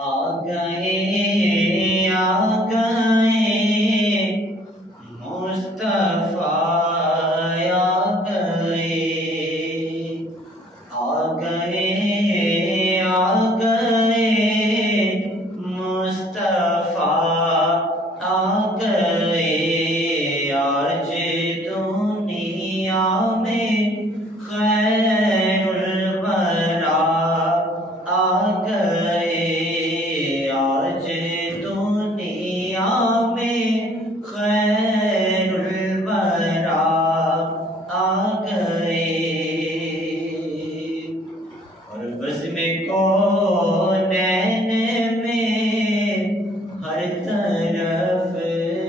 आ गए मुस्तफा आ गए मुस्तफा आ गए। आज दुनिया में खैरुल वरा आ गए। आज दुनिया में खैरुल वरा आ गए। और बज़्म कौनैन में हर तरफ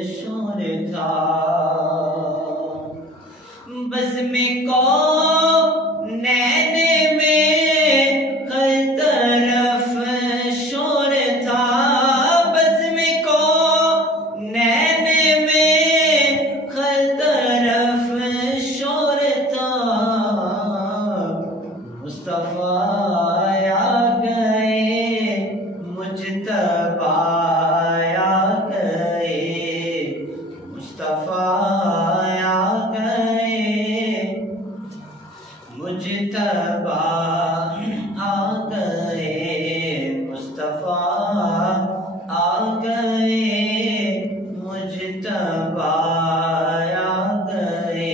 शोर था। बज़्म कौनैन में हर तरफ शोर था। बज़्म कौनैन में हर तरफ शोर था। मुस्तफा आ गए मुज्तबा आ गए। मुस्तफा आ गए मुज्तबा आ गए। मुस्तफा आ गए मुज्तबा आ गए।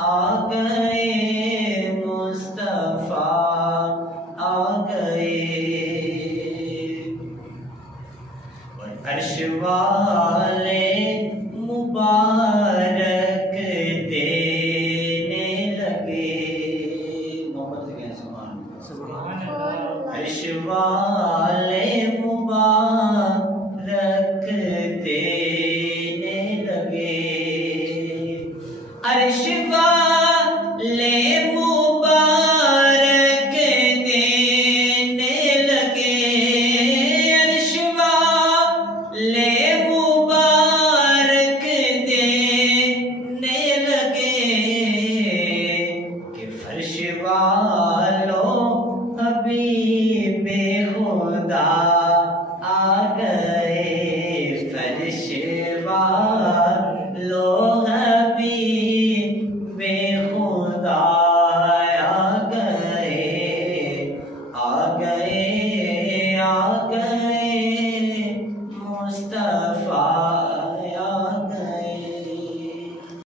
आ गए मुस्तफा आ गए। और अर्श वाले मुबारक देने लगे। मोहब्बत से कहें सुभान अल्लाह। अर्श वाले